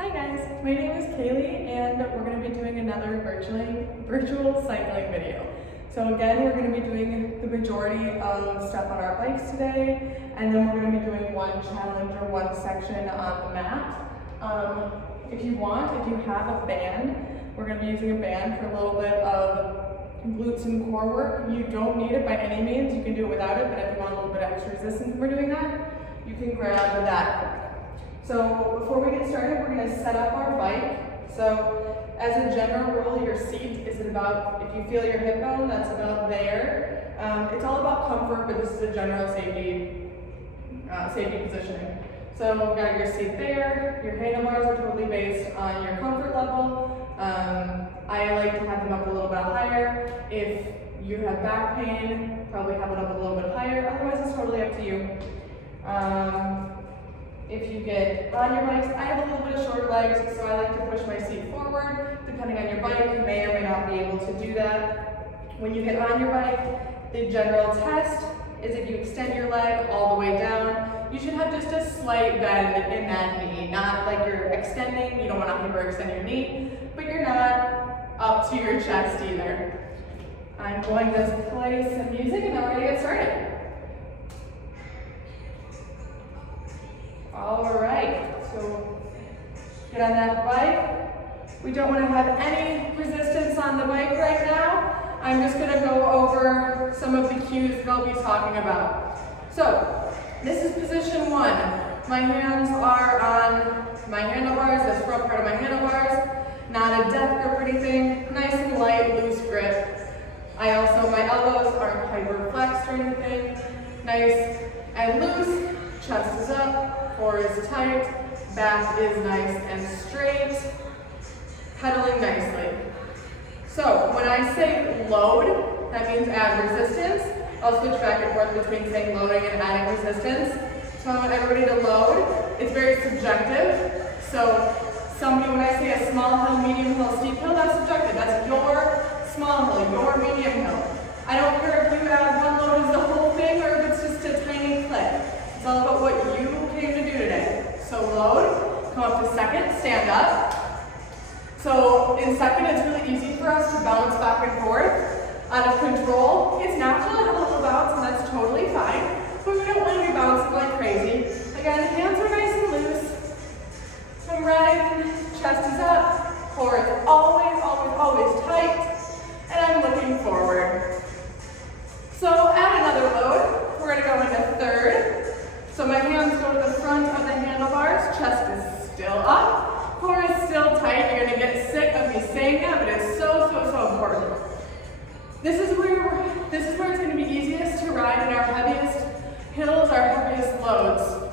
Hi guys, my name is Kaylee and we're going to be doing another virtual cycling video. So again, we're going to be doing the majority of stuff on our bikes today, and then we're going to be doing one challenge or one section on the mat. If you have a band, we're going to be using a band for a little bit of glutes and core work. You don't need it by any means, you can do it without it, but if you want a little bit of extra resistance when we're doing that, you can grab that. So before we get started, we're going to set up our bike. So as a general rule, your seat is at about, if you feel your hip bone, that's about there. It's all about comfort, but this is a general safety positioning. So we've got your seat there, your handlebars are totally based on your comfort level. I like to have them up a little bit higher. If you have back pain, probably have it up a little bit higher. Otherwise, it's totally up to you. If you get on your bikes, I have a little bit of short legs, so I like to push my seat forward. Depending on your bike, you may or may not be able to do that. When you get on your bike, the general test is if you extend your leg all the way down, you should have just a slight bend in that knee. Not like you're extending, you don't want to hyperextend your knee, but you're not up to your chest either. I'm going to play some music and then we're going to get started. All right, so get on that bike. We don't want to have any resistance on the bike right now. I'm just going to go over some of the cues that I'll be talking about. So this is position one. My hands are on my handlebars, this front part of my handlebars. Not a death grip or anything, nice and light, loose grip. My elbows aren't hyper flexed or anything. Nice and loose, chest is up. Core is tight, back is nice and straight, pedaling nicely. So when I say load, that means add resistance. I'll switch back and forth between saying loading and adding resistance. So I want everybody to load. It's very subjective. So when I say a small hill, medium hill, steep hill, that's subjective. That's your small hill, your medium hill. I don't care if you add one load as the whole thing or if it's just a tiny clip. It's all about what you came to do today. So load, come up to second, stand up. So in second, it's really easy for us to bounce back and forth. Out of control, it's natural to have a little bounce and that's totally fine, but we don't want to be bouncing like crazy. Again, hands are nice and loose. I'm riding, chest is up, core is always, always, always tight, and I'm looking forward. So add another load. We're going to go into third. So my hands go to the front of the handlebars, chest is still up, core is still tight. You're going to get sick of me saying that, but it's so, so, so important. This is where it's going to be easiest to ride in our heaviest hills, our heaviest loads.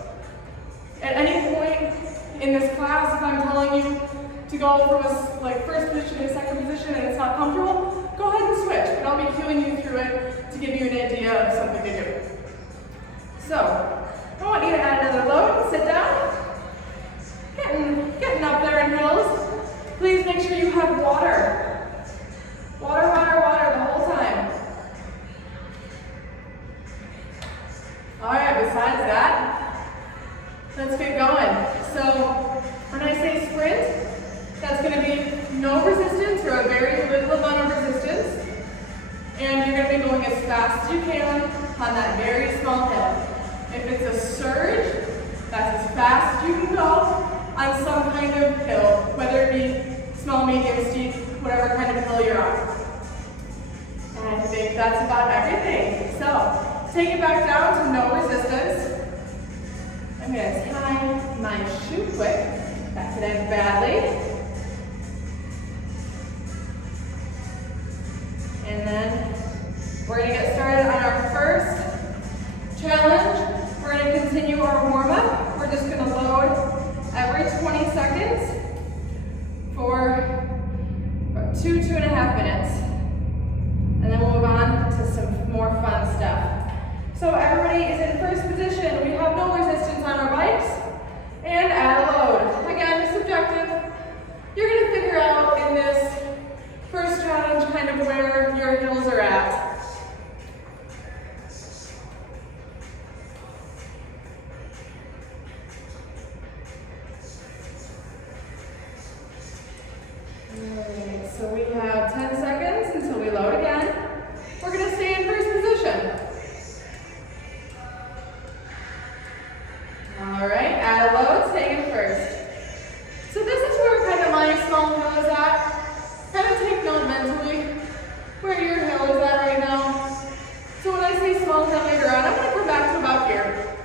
At any point in this class, if I'm telling you to go from a first position to second position and it's not comfortable, go ahead and switch, but I'll be cueing you through it to give you an idea of something to do. So, I want you to add another load, sit down. Getting up there in hills. Please make sure you have water. Water, water, water the whole time. All right, besides that, let's get going. So when I say sprint, that's going to be no resistance or a very little amount of resistance. And you're going to be going as fast as you can on that very small hill. If it's a surge, that's as fast as you can go on some kind of hill, whether it be small, medium, steep, whatever kind of hill you're on. And I think that's about everything. So, take it back down to no resistance. I'm going to tie my shoe quick. That could end badly. And then we're going to get started on our first challenge. We're going to continue our warm-up. We're just going to load every 20 seconds for 2.5 minutes. And then we'll move on to some more fun stuff. So everybody is in first position. We have no resistance on our bikes. And add a load. Again, it's subjective. You're going to figure out in this first challenge kind of where your hills are at. So we have 10 seconds until we load again. We're going to stay in first position. All right, add a load, staying in first. So this is where kind of my small hill is at. Kind of take note mentally where your hill is at right now. So when I say small hill later on, I'm going to come back to about here.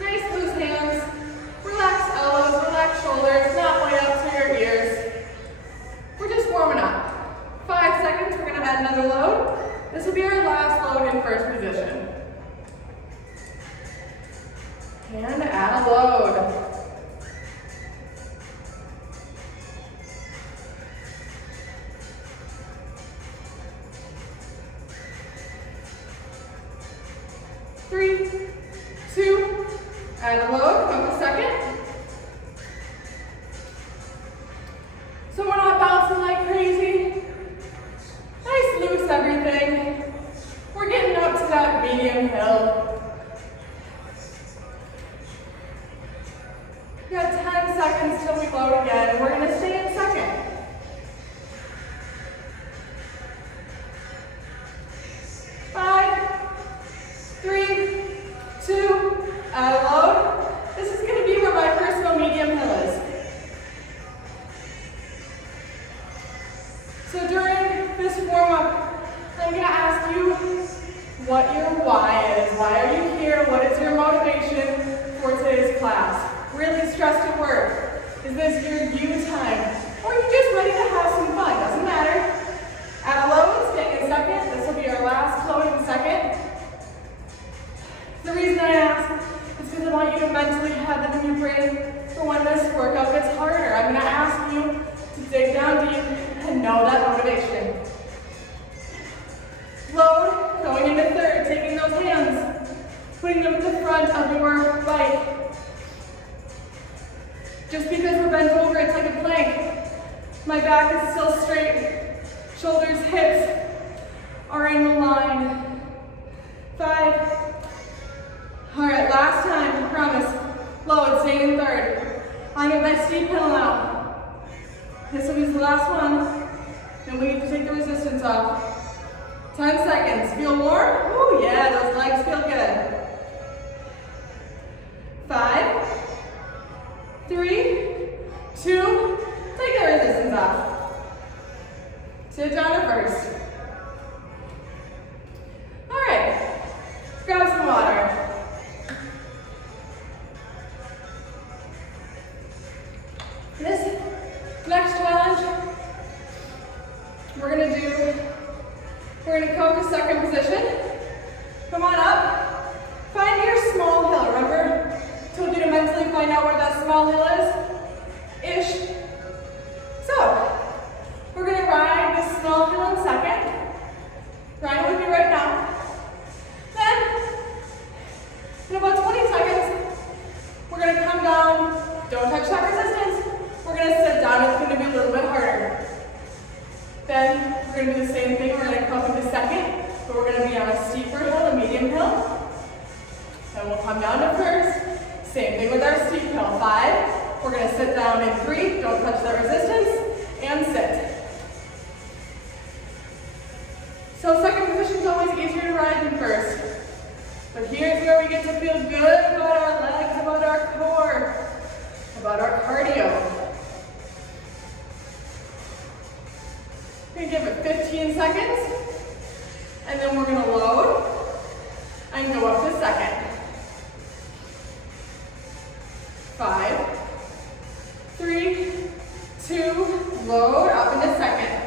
Nice loose hands, relax elbows, relax shoulders, not way up to your ears. We're just warming up. 5 seconds, we're going to add another load. This will be our last load in first position. And add a load. Three, two, add a load, come a second. So we're not bouncing like crazy. Nice loose everything. We're getting up to that medium hill. We got 10 seconds till we load again, and we're going to stay in second. Five, three, two, add a load. This is going to be where my personal medium hill is. So during this warm-up, I'm going to ask you what your why is. Why are you here? What is your motivation for today's class? Really stressed at work? Is this your you time? Or are you just ready to have some fun? Doesn't matter. Add a load, staying in second. This will be our last load in second. The reason I ask is because I want you to mentally have that in your brain for when this workout gets harder. I'm going to ask you to dig down deep and know that motivation. Load, going into third, taking those hands, putting them at the front of your bike. Just because we're bent over, it's like a plank. My back is still straight. Shoulders, hips are in line. 5. All right, last time, I promise. Load, staying in third. I'm at my steep hill now. This will be the last one. Then we need to take the resistance off. 10 seconds. Feel warm? Ooh, yeah, those legs feel good. 5, 3, 2, take the resistance off. Sit down at first. All right, grab some water. This next challenge, we're gonna come to second position. Come on up. Find your small hill. Remember, I told you to mentally find out where that small hill is? Ish. So, we're gonna ride this small hill in second. Ride with me right now. Then, in about 20 seconds, we're gonna come down. Don't touch that resistance. We're gonna sit down. It's gonna be a little bit harder. Then, we're gonna do the same thing. We're gonna come into second, but we're gonna be on a steeper hill, a medium hill. Then we'll come down to first. Same thing with our steep hill. 5. We're gonna sit down in 3. Don't touch that resistance. And sit. So second position is always easier to ride than first. But here's where we get to feel good about our legs, about our core, about our cardio. We're gonna give it 15 seconds, and then we're gonna load and go up to second. 5, 3, 2, load, up into second.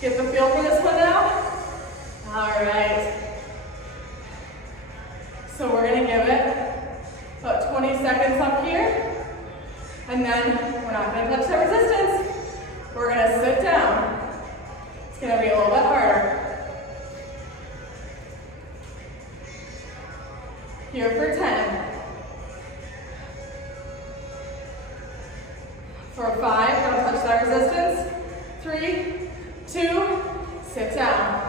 Get the feel for this one now? All right. So we're gonna give it about 20 seconds up here, and then we're not gonna touch that resistance. We're gonna sit down. It's gonna be a little bit harder. Here for 10. For 5, don't touch that resistance. 3, 2, sit down.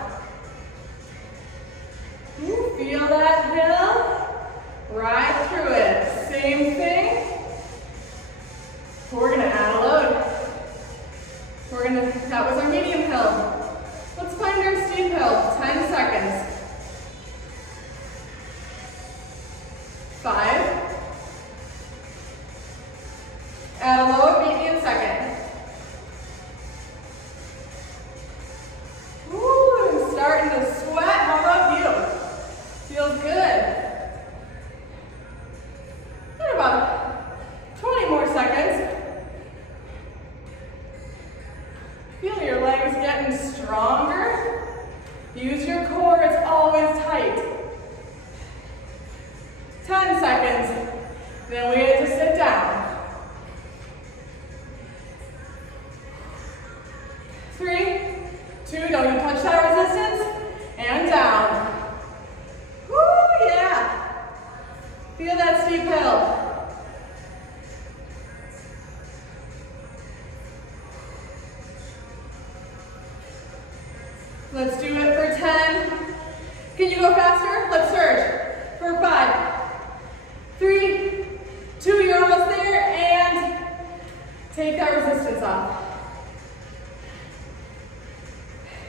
Ooh, feel that hill? Ride through it. Same thing. 10 seconds. Then we get to sit down. 3, 2, don't even touch that resistance, and down. Woo, yeah. Feel that steep hill. Let's do it for 10. Can you go faster? Let's surge. For 5, 3, 2, you're almost there, and take that resistance off.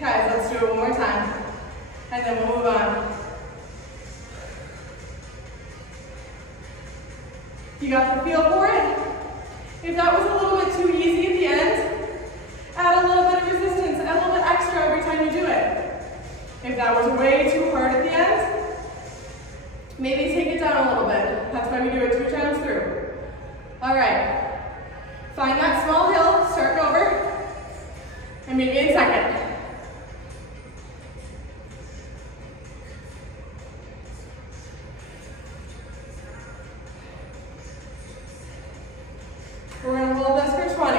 Guys, let's do it one more time, and then we'll move on. You got the feel for it? If that was a little bit too easy at the end, add a little bit of resistance, add a little bit extra every time you do it. If that was way too hard at the end, maybe take it down a little bit. That's why we do it 2 times through. All right, find that small hill, start over, and meet me in second. We're going to hold this for 20.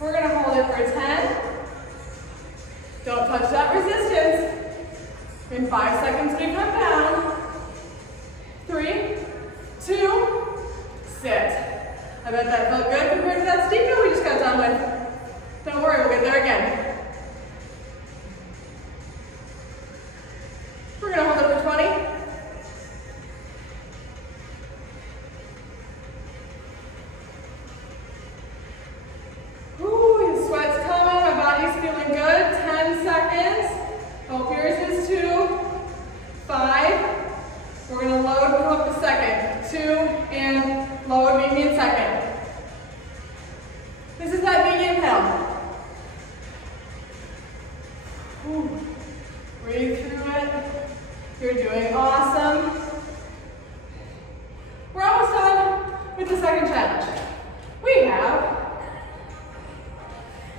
We're going to hold it for 10. Don't touch that resistance. In 5 seconds, we come down. 3, 2, sit. I bet that felt good compared to that steep hill we just got done with. Don't worry, we'll get there again. We're going to hold it for 20. Ooh, the sweat's coming, my body's feeling good. 10 seconds. Oh, here's his 2, 5. We're going to load, come up to second. 2, and load, meet me in second. This is that medium hill. Ooh. Breathe through it. You're doing awesome. We're almost done with the second challenge. We have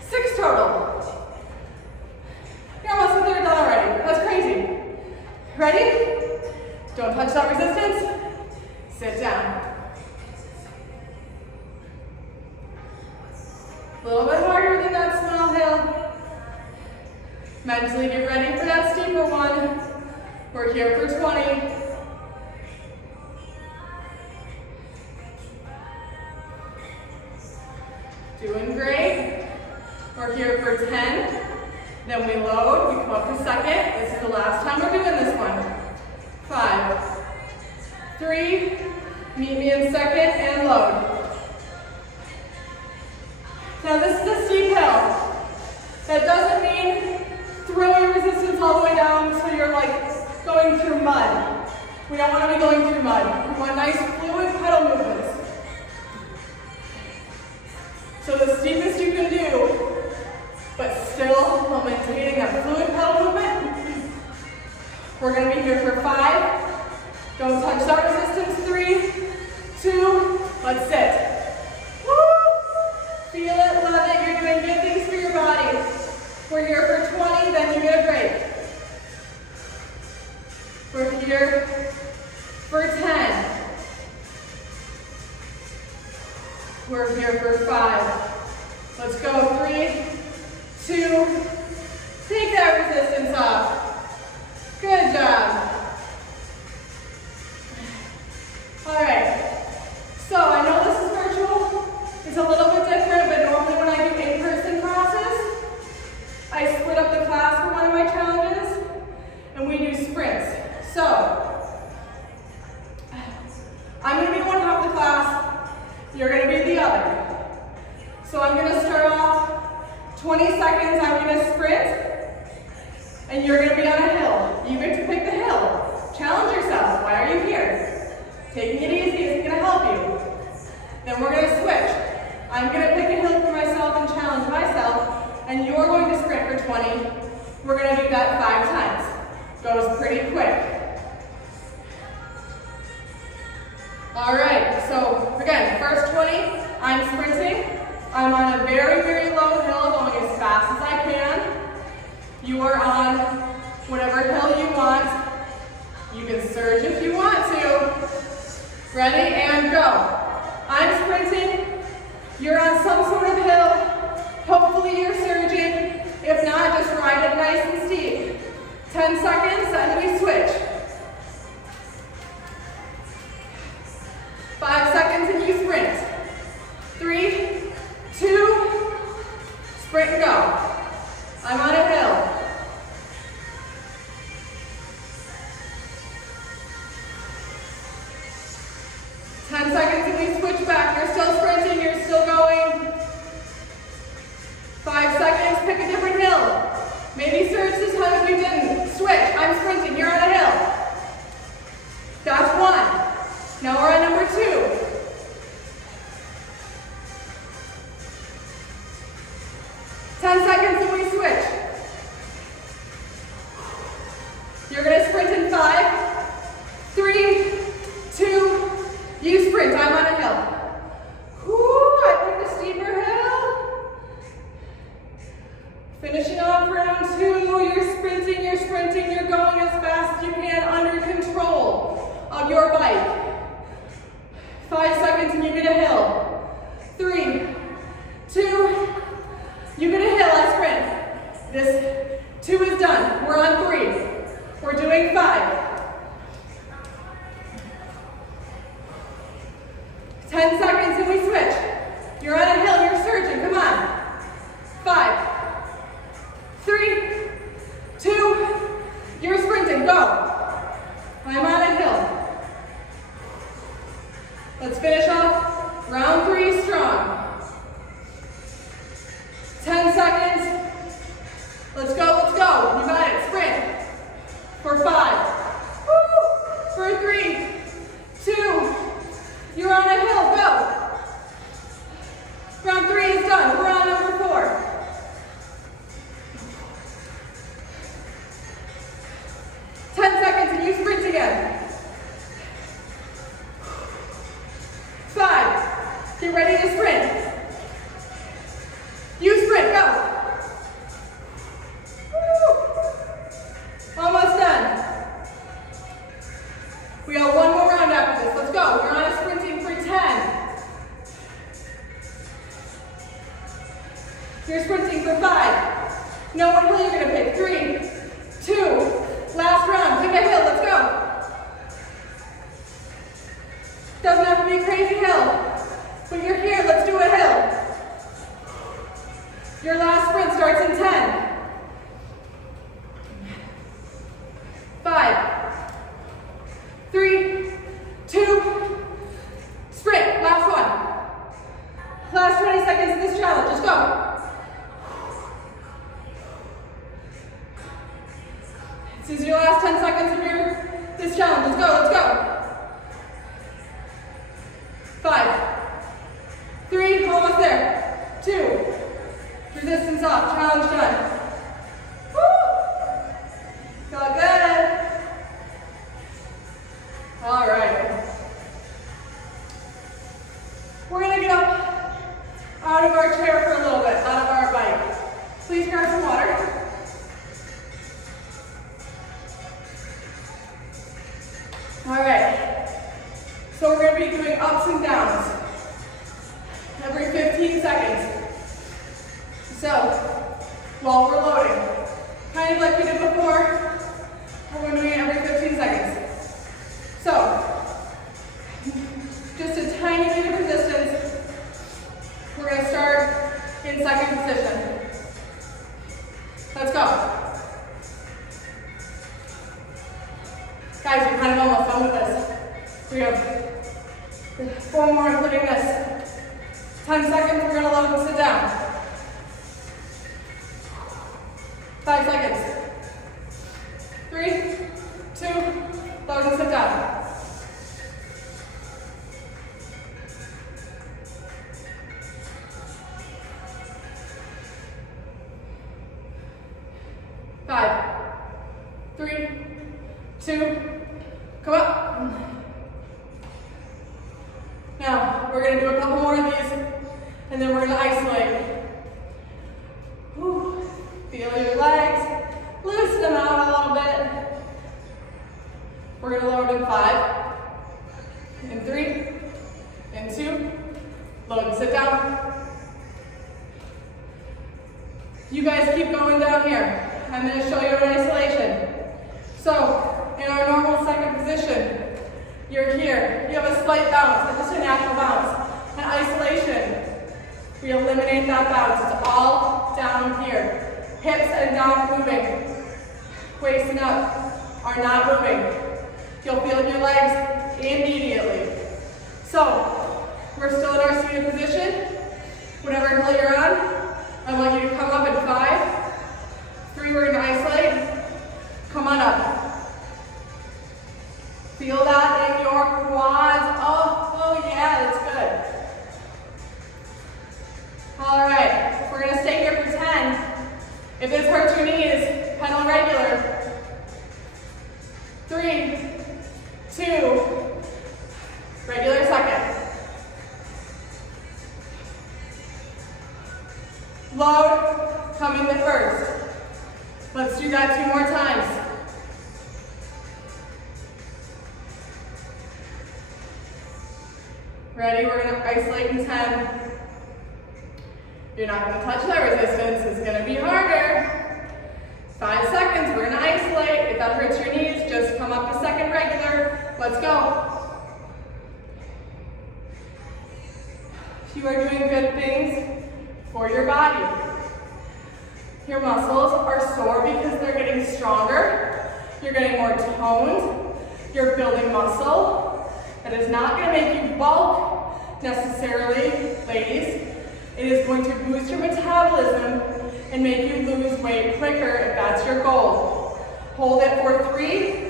6 total. You're almost a third done already. That's crazy. Ready? Don't touch that resistance. Sit down. A little bit harder than that small hill. Mentally get ready for that steeper one. We're here for 20. Doing great. We're here for 10. Then we load, we come up to second. This is the last time we're doing this one. 5, 3, meet me in second and load. Now this is a steep hill. That doesn't mean throw your resistance all the way down so you're like going through mud. We don't want to be going through mud. We want nice fluid pedal movements. So the steepest you can do, but still while maintaining that fluid pedal movement. We're going to be here for 5. Don't touch that resistance. 3, 2, let's sit. Woo! Feel it, love it. You're doing good things for your body. We're here for 20, then you get a break. We're here for 10. We're here for 5. Let's go. 3, 2, take that resistance off. Good job. All right. So I know this is virtual. It's a little bit different, but normally when I do in-person classes, I split up the class for one of my challenges, and we do sprints. So, I'm going to be one half the class, you're going to be the other. So I'm going to start off 20 seconds, I'm going to sprint, and you're going to be on a hill. You get to pick the hill. Challenge yourself. Why are you here? Taking it easy isn't going to help you. Then we're going to switch. I'm going to pick a hill for myself and challenge myself, and you're going to sprint for 20. We're going to do that 5 times. Goes pretty quick. All right, so again, first 20, I'm sprinting. I'm on a very, very low hill, going as fast as I can. Ready, and go. I'm sprinting. You're on some sort of hill. Hopefully you're surging. If not, just ride it nice and steep. 10 seconds, and we switch. 5 seconds, and you sprint. 3, 2, sprint and go. I'm on a hill. 10 seconds and we switch back. You're still sprinting, you're still going. 5 seconds, pick a different hill. Maybe surge this time if you didn't. Switch, I'm sprinting, you're on a hill. That's 1. Now we're on number 2. 10 seconds and we switch. You're gonna sprint in 5, 3, 2, you sprint, I'm on a hill. Whoo, I picked a steeper hill. Finishing off round 2, you're sprinting, you're going as fast as you can under control of your bike. 5 seconds and you get a hill. 3, 2, you get a hill, I sprint. This 2 is done, we're on 3. We're doing 5. 10 seconds and we switch. You're on a hill, you're surging, come on. 5, 3, 2, you're sprinting, go. I'm on a hill. Let's finish off round 3 strong. 10 seconds. Let's go, let's go. You got it, sprint. For 5, woo. For 3, 2, you're on a hill, go. Round 3 is done, we're on number 4. 10 seconds and you sprint again. 5, get ready to sprint. You sprint, go. Woo. Almost done. We got 1 more round after this, let's go. You're on a sprinting for 10. You're sprinting for 5. Know what hill you're gonna pick. 3, 2, last round, pick a hill, let's go. Doesn't have to be a crazy hill. When you're here, let's do a hill. Your last sprint starts in 10. 5, 3, 2, sprint, last one. Last 20 seconds of this challenge, let's go. This is your last 10 seconds of this challenge, let's go, let's go. 5, 3, almost there. 2, resistance off, challenge done. Woo! Feel good. All right. We're gonna get up out of our chair for a little bit, out of our bike. Please grab some water. All right. So we're gonna be doing ups and downs every 15 seconds. So, while we're loading, kind of like we did before, we're doing it every 15 seconds. So, just a tiny bit of resistance. We're going to start in second position. Let's go. Guys, we're kind of almost done with this. We have 4 more, including this. 10 seconds, we're going to load and sit down. 5 seconds. 3, 2, load and sit down. 5, 3, 2, come up. Now, we're going to do a couple more of these, and then we're going to isolate. Whew. Feel your legs, loosen them out a little bit. We're going to lower in 5, and 3, Load, sit down. You guys keep going down here. I'm going to show you an isolation. So, in our normal second position, you're here. You have a slight bounce, but just a natural bounce. An isolation, we eliminate that bounce. It's all down here. Hips and not moving. Waist and up are not moving. You'll feel your legs immediately. So, we're still in our seated position. Whatever hill you're on, I want you to come up in 5, 3, we're gonna isolate. Come on up. Feel that in your quads. Oh yeah, that's good. All right, we're gonna stay here for 10. If this hurts your knees, pedal regular. 3, 2, regular second. Load, come in the first. Let's do that 2 more times. Ready? We're going to isolate in 10. You're not going to touch that resistance. It's going to be harder. 5 seconds. We're going to isolate. If that hurts your knees, just come up a second regular. Let's go. You are doing good things for your body. Your muscles are sore because they're getting stronger. You're getting more toned. You're building muscle. That is not going to make you bulk necessarily, ladies. It is going to boost your metabolism and make you lose weight quicker if that's your goal. Hold it for 3,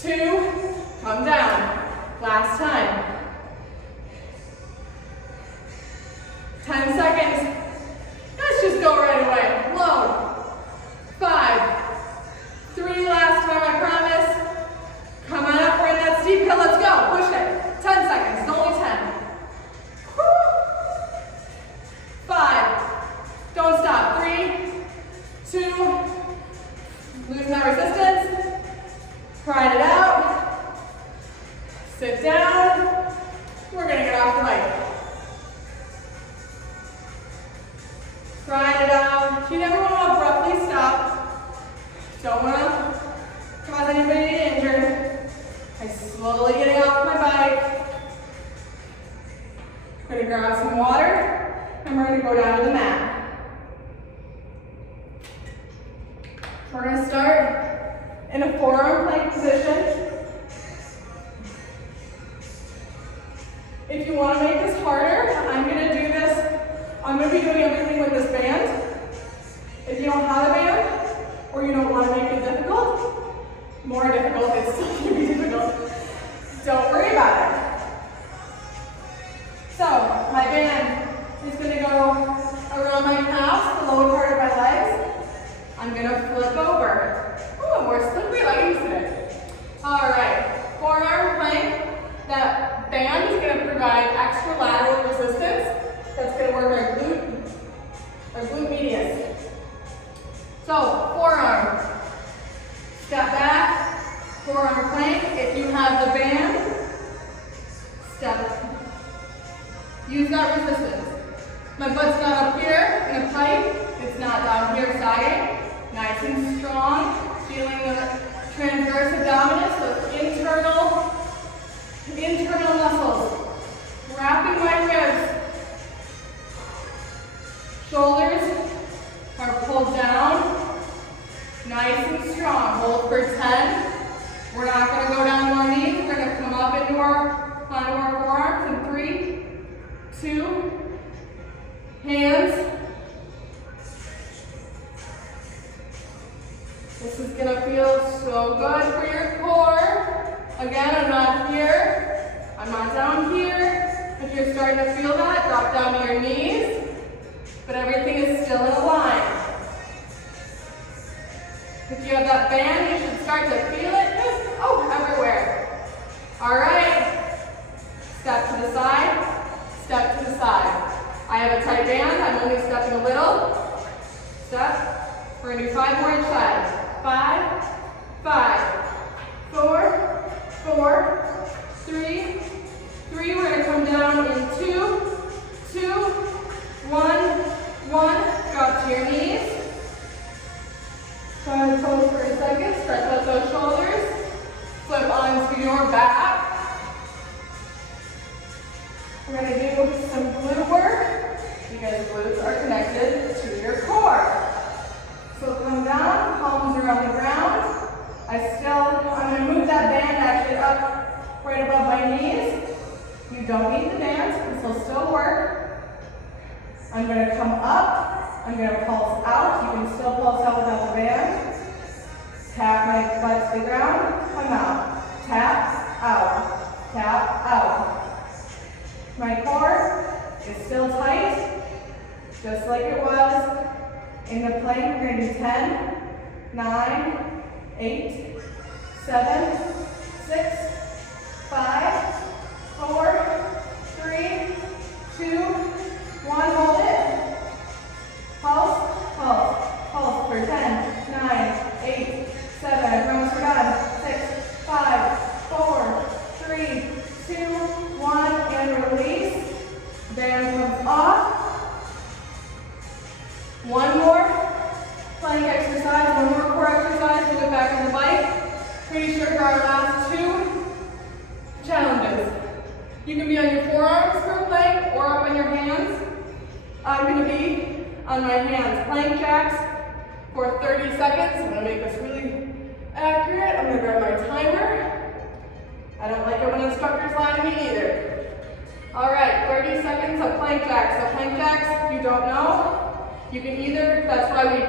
2, come down. Last time. 10 seconds. Let's just go right away. Load. 5, 3, last time, I promise. Come on up, we're in that steep hill, let's go. Push it. 10 seconds, it's only 10. Woo. 5, don't stop. 3, 2, losing that resistance. Ride it out. Sit down. We're gonna get off the bike. Ride it out. You never want to abruptly stop. Don't want to cause anybody to get injured. I'm slowly getting off my bike. We're going to grab some water and we're going to go down to the mat. We're going to start in a forearm plank position. If you want to make this harder, I'm going to do this. I'm going to be doing everything with this band. If you don't have a band, or you don't want to make it difficult, more difficult, it's still going to be difficult. Don't worry about it. So, my band is going to go around my calves, the lower part of my legs. I'm going to flip over. Ooh, more slippery leggings today. All right, forearm plank. That band is going to provide extra lateral resistance. That's going to work our glute medius. So, forearm. Step back, forearm plank. If you have the band, step. Use that resistance. My butt's not up here in a pike. It's not down here sagging. Nice and strong. Feeling the transverse abdominis, those internal muscles. Wrapping my ribs. Shoulders are pulled down, nice and strong. Hold for 10. We're not going to go down to our knees. We're going to come up into our forearms in 3, 2, hands. This is going to feel so good for your core. Again, I'm not here. I'm not down here. If you're starting to feel that, drop down to your knees. But everything is still in a line. If you have that band, you should start to feel it just, everywhere. All right. Step to the side, step to the side. I have a tight band, I'm only stepping a little. Step. We're gonna do 5 more each side. 5, 5, 4, 4, 3, 3. We're gonna come down in 2, 2, 1, 1. Drop to your knees. Try to pose for a second. Stretch out those shoulders. Flip onto your back. We're going to do some glute work because glutes are connected to your core. So come down, palms are on the ground. I'm going to move that band actually up right above my knees. You don't need the band, this will still work. I'm going to come up, I'm going to pulse out. You can still pulse out without the band. Tap my butt to the ground, come out. Tap, out, tap, out. My core is still tight, just like it was in the plank. We're going to do 10, 9, 8, 7, 6, 5, 4, 3, 2, 1. Hold it. Pulse, pulse, pulse for 10, 9, 8, 7. I promise we're done. 6, 5, 4, 3, 2, 1, and release. Band comes off. One more plank exercise, one more core exercise. We'll get back on the bike. Pretty sure for our last 2 challenges. You can be on your forearms for a plank or up on your hands. I'm going to be on my hands. Plank jacks for 30 seconds. I'm going to make this really accurate. I'm going to grab my timer. I don't like it when instructors lie to me either. All right, 30 seconds of plank jacks. So plank jacks, if you don't know, you can either, that's why we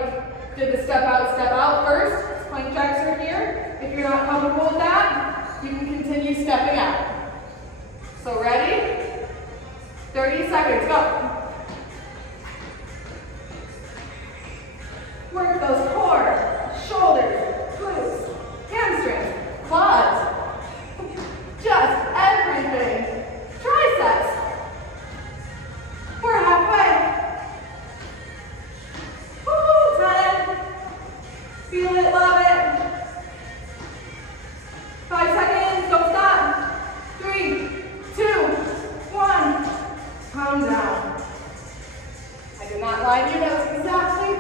did the step out first. Plank jacks are here. If you're not comfortable with that, you can continue stepping out. So ready? 30 seconds, go. Work those core, shoulders, glutes, hamstrings, quads. Just everything. Triceps. We're halfway. Woo, 10. Feel it, love it. 5 seconds, don't stop. 3, 2, 1. Calm down. I did not lie to you, that was exactly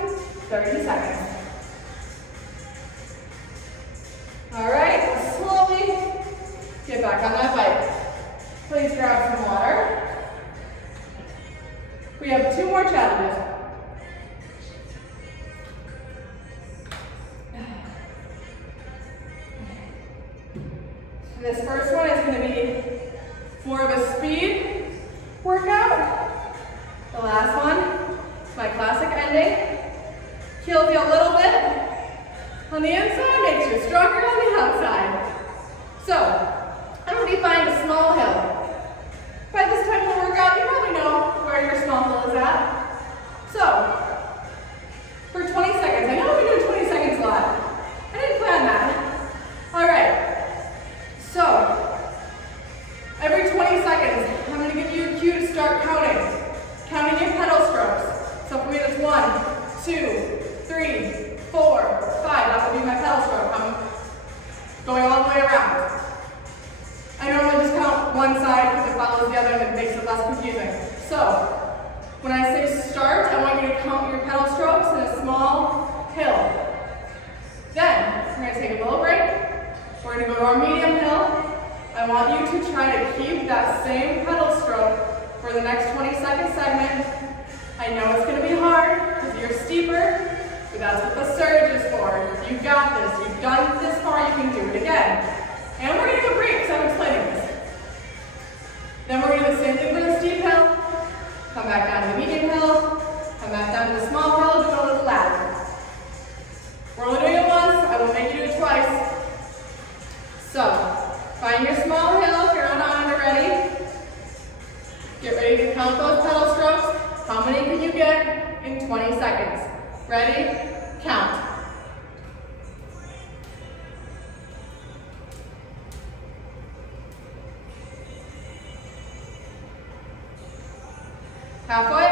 30 seconds. All right, slowly get back on that bike. Please grab some water. We have 2 more challenges. This first one is going to be more of a speed workout. The last one is my classic ending. Kills you a little bit on the inside, makes you stronger on the outside. So, I'm going to be finding a small hill. By this time in the workout, you probably know where your small hill is at. So, for 20 seconds, I know we do 20 seconds a lot. I didn't plan that. All right. So, every 20 seconds, I'm going to give you a cue to start counting. Counting your pedal strokes. So for me, that's 1, 2, 3, 4, 5. That will be my pedal stroke. I'm going all the way around. I normally just count one side because it follows the other and it makes it less confusing. So, when I say start, I want you to count your pedal strokes in a small hill. Then, we're going to take a little break. We're going to go to our medium hill. I want you to try to keep that same pedal stroke for the next 20-second segment. I know it's going to be hard because you're steeper, but that's what the surge is for. You got this. You've done it this far, you can do it again. And we're going to do a break, so I'm explaining this. Then we're going to do the same thing for the steep hill. Come back down to the medium hill. Come back down to the small hill. Do a little ladder. We're only doing it once. I will make you do it twice. So, find your small hill if you're not on already. Get ready to count those pedal strokes. How many can you get in 20 seconds? Ready? Count. Halfway?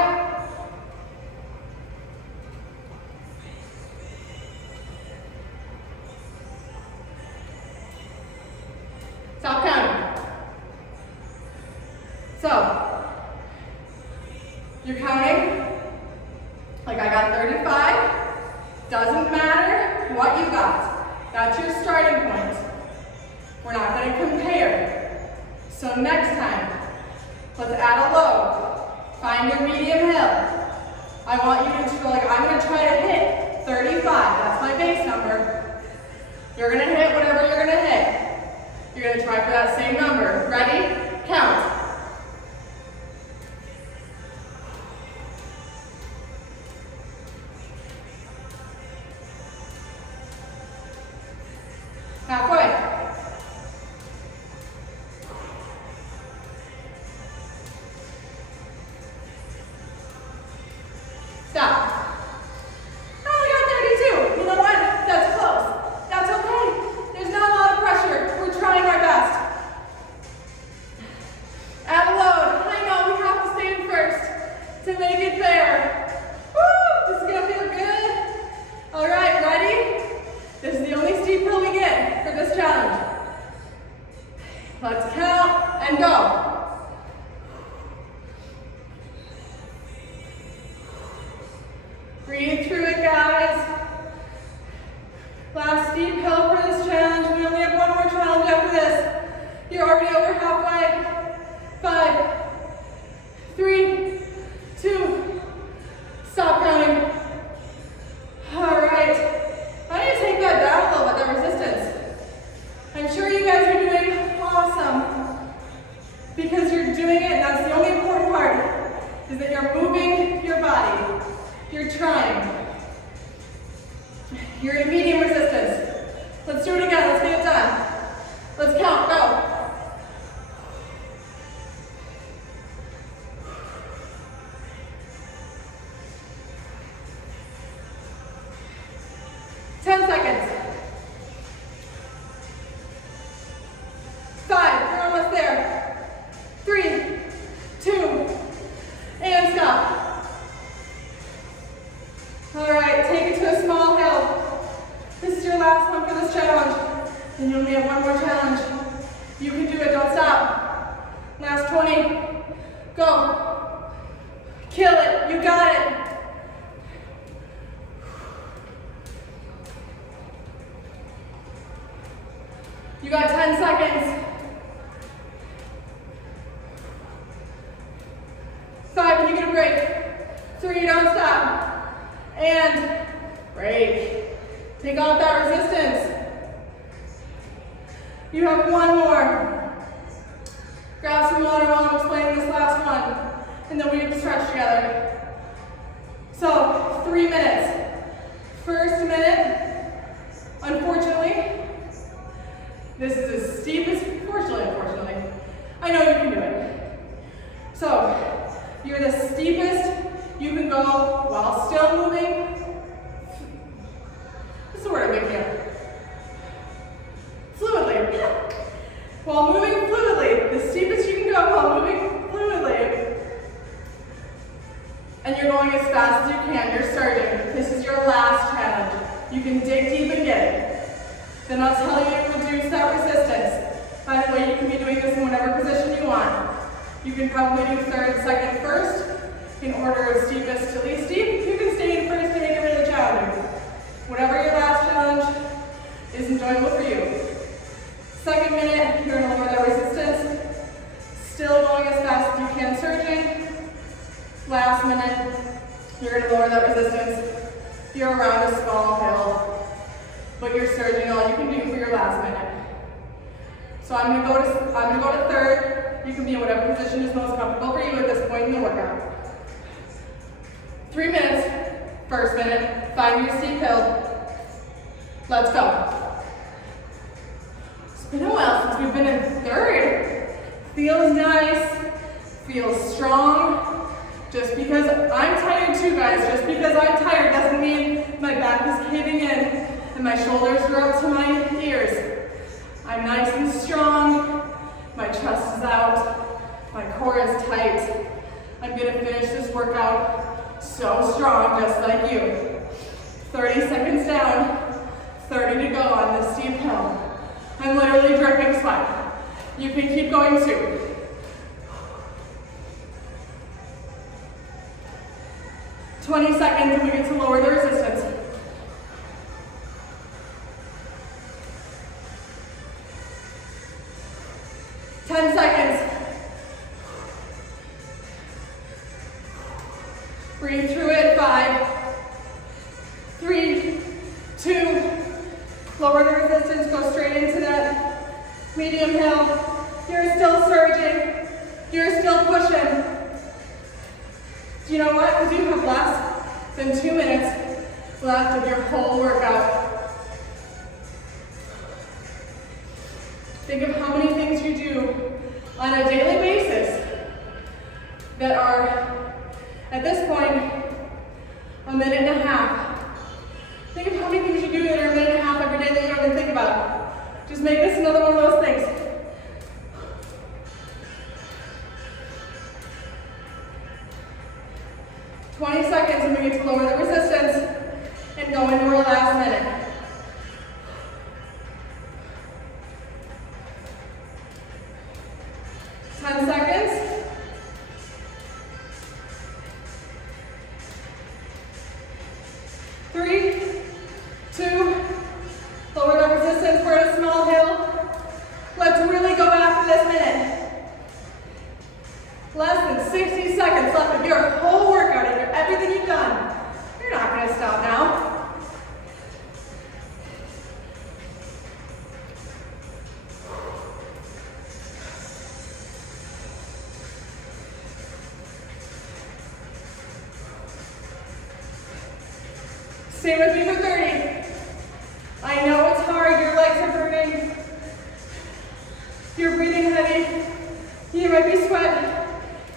Stop counting. So, You're counting, like I got 35, doesn't matter what you got. That's your starting point. We're not going to compare. So next time, let's add a load. Find your medium hill. I want you to go like, I'm going to try to hit 35. That's my base number. You're going to hit whatever you're going to hit. You're going to try for that same number. Ready? Count. Halfway. Stop. Oh, I got 32. You know what? That's close. That's okay. There's not a lot of pressure. We're trying our best. Add a load. I know we have to stay in first to make it fair. Woo! This is gonna feel good. All right, ready? This is the only steep hill we get for this challenge. Let's count and go. Breathe through it, guys. Last steep hill for this challenge. We only have one more challenge after this. You're already over halfway. 5, 3, 2, stop counting. All right. I need to take that down a little bit, that resistance. I'm sure you guys are doing awesome because you're doing it, and that's the only important part, is that you're moving your body. You're trying. You're in medium resistance. Let's do it again. Let's get it done. Let's count. Go. And you only have one more challenge. You can do it, don't stop. Last 20, go. Kill it, you got it. You got 10 seconds. 5, you get a break. 3, don't stop. And break. Take off that resistance. You have one more. Grab some water while I'm explaining this last one, and then we can stretch together. So, 3 minutes. First minute, unfortunately, this is as steep as, unfortunately, I know you can do it. So, you're the steepest you can go while still moving. This is the word I'm making up. Fluidly. While moving fluidly, the steepest you can go while moving fluidly. And you're going as fast as you can. You're starting. This is your last challenge. You can dig deep and get it. Then I'll tell you to reduce that resistance. By the way, you can be doing this in whatever position you want. You can probably do third, second, first, in order of steepest to least steep. You can stay in first to make it really challenging. Whatever your last challenge is enjoyable for you. Second minute, you're going to lower that resistance. Still going as fast as you can surging. Last minute, you're going to lower that resistance. You're around a small hill, but you're surging all you can do for your last minute. So I'm going to go to third. You can be in whatever position is most comfortable for you at this point in the workout. 3 minutes, first minute, find your steep hill. Let's go. It's been a while since we've been in third. Feels nice, feels strong. Just because I'm tired too, guys, just because I'm tired doesn't mean my back is caving in and my shoulders are up to my ears. I'm nice and strong, my chest is out, my core is tight. I'm gonna finish this workout so strong, just like you. 30 seconds down, 30 to go on this steep hill. I'm literally dripping sweat. You can keep going too. 20 seconds and we get to lower the resistance. 10 seconds. Breathe through it. 5, 3, 2. Lower the resistance. Go straight into that medium hill. You're still surging. You're still pushing. Do you know what? Because you have less than 2 minutes left of your whole workout. Think of how many things you do on a daily basis that are, at this point, a minute and a half. Think of how many things you do that are a minute and a half every day that you don't even think about. Just make this another one of those things. "20 seconds and we get to lower the resistance and go into our last minute. Stay with me for 30. I know it's hard, your legs are burning. You're breathing heavy. You might be sweat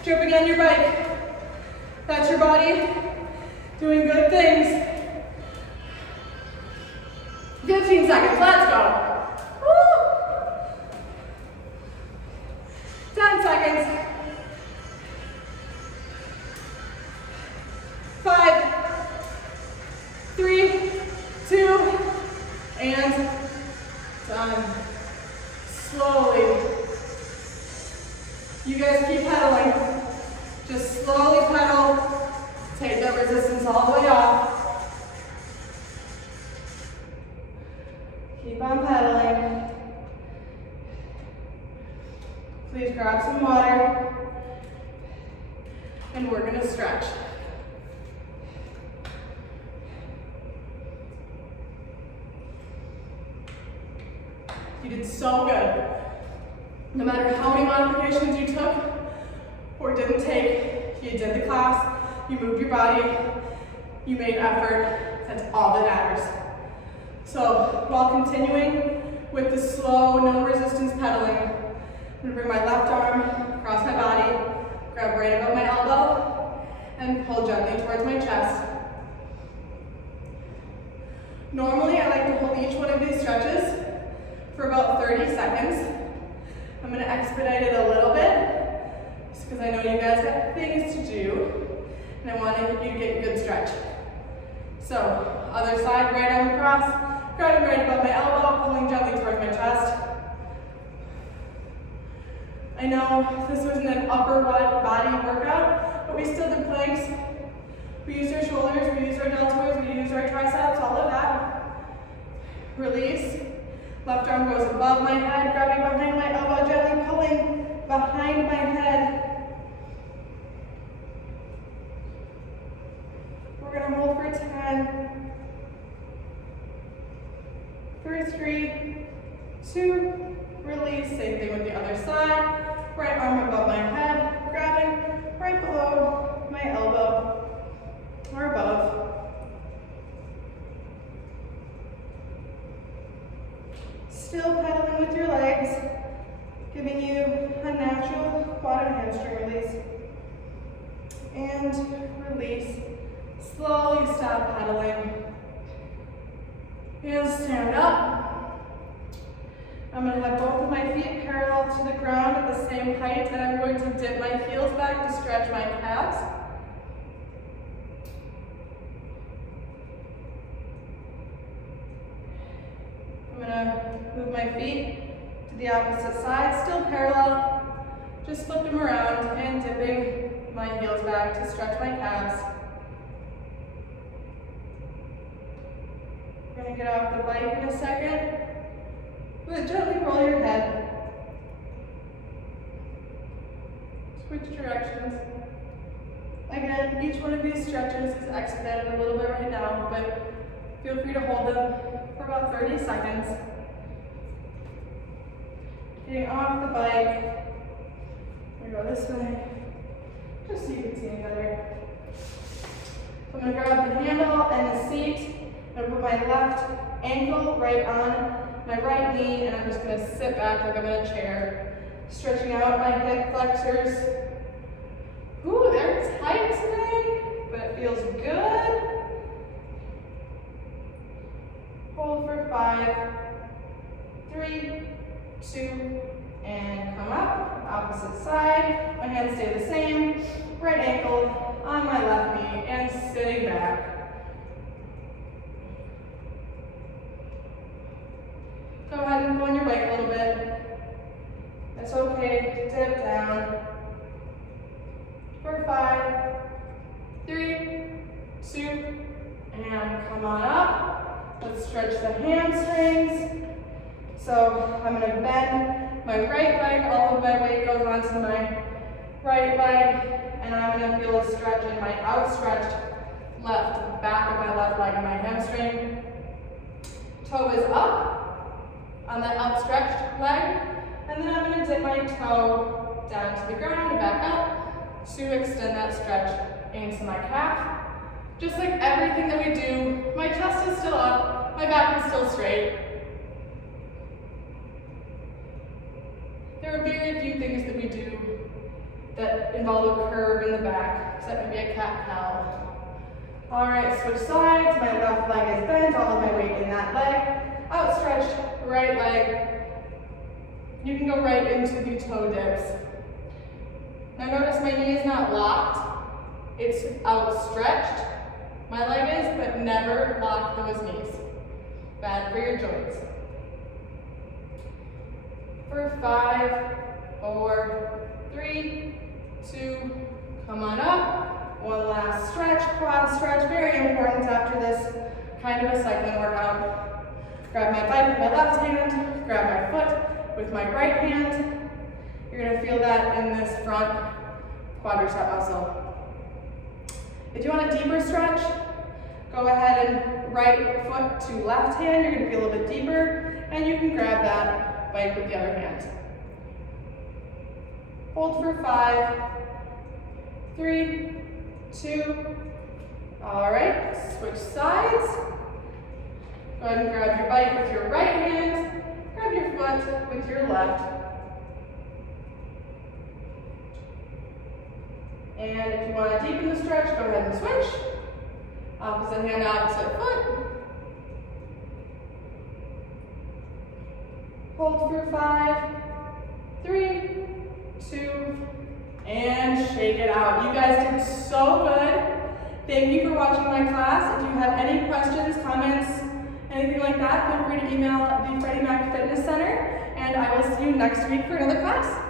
dripping on your bike. That's your body doing good things. 15 seconds, let's go. Woo! 10 seconds. 5, 3, 2, and done. Slowly. You guys keep pedaling. Just slowly pedal. Take that resistance all the way off. Keep on pedaling. Please grab some water. And we're going to stretch. You did so good. No matter how many modifications you took or didn't take, you did the class, you moved your body, you made effort. That's all that matters. So while continuing with the slow, no resistance pedaling, I'm gonna bring my left arm across my body, grab right above my elbow, and pull gently towards my chest. Normally, I like to hold each one of these stretches for about 30 seconds. I'm gonna expedite it a little bit, just because I know you guys have things to do, and I want you to get a good stretch. So, other side, right arm across, grabbing right above my elbow, pulling gently towards my chest. I know this wasn't an upper body workout, but we still did planks. We used our shoulders, we used our deltoids, we used our triceps, all of that. Release. Left arm goes above my head, grabbing behind my elbow, gently pulling behind my head. We're gonna hold for 10. 3, 2, release. Same thing with the other side. Right arm above my head, grabbing right below my elbow or above. Still pedaling with your legs, giving you a natural quad and hamstring release. And release. Slowly stop pedaling. And stand up. I'm going to have both of my feet parallel to the ground at the same height, and I'm going to dip my heels back to stretch my calves. I'm going to move my feet to the opposite side, still parallel. Just flip them around and dipping my heels back to stretch my calves. gonna get off the bike in a second. But gently roll your head. Switch directions. Again, each one of these stretches is expedited a little bit right now, but feel free to hold them for about 30 seconds. Getting off the bike. We go this way, just so you can see me better. So I'm going to grab the handle and the seat. I'm going to put my left ankle right on my right knee, and I'm just going to sit back like I'm in a chair, stretching out my hip flexors. Ooh, they're tight today, but it feels good. Hold for 5, 3, 2, and come up. Opposite side. My hands stay the same. Right ankle on my left knee and sitting back. Go ahead and pull on your bike a little bit. It's okay to dip down. For 5, 3, 2, and come on up. Let's stretch the hamstrings. So I'm going to bend my right leg, all of my weight goes onto my right leg, and I'm going to feel a stretch in my outstretched left back of my left leg and my hamstring. Toe is up on that outstretched leg, and then I'm going to dip my toe down to the ground and back up to extend that stretch into my calf. Just like everything that we do, my chest is still up, my back is still straight. There are very few things that we do that involve a curve in the back, except maybe a cat-cow. All right, switch sides. My left leg is bent, all of my weight in that leg. Outstretched right leg. You can go right into the toe dips. Now notice my knee is not locked, it's outstretched. My leg is, but never lock those knees. Bad for your joints. For 5, 4, 3, 2, come on up. One last stretch, quad stretch, very important after this kind of a cycling workout. Grab my bike with my left hand, grab my foot with my right hand. You're going to feel that in this front quadricep muscle. If you want a deeper stretch, go ahead and right foot to left hand. You're going to feel a little bit deeper, and you can grab that bike with the other hand. Hold for 5, 3, 2. All right, switch sides. Go ahead and grab your bike with your right hand. Grab your foot with your left. And if you want to deepen the stretch, go ahead and switch. Opposite hand, opposite foot. Hold for 5, 3, 2, and shake it out. You guys did so good. Thank you for watching my class. If you have any questions, comments, anything like that, feel free to email the Freddie Mac Fitness Center, and I will see you next week for another class.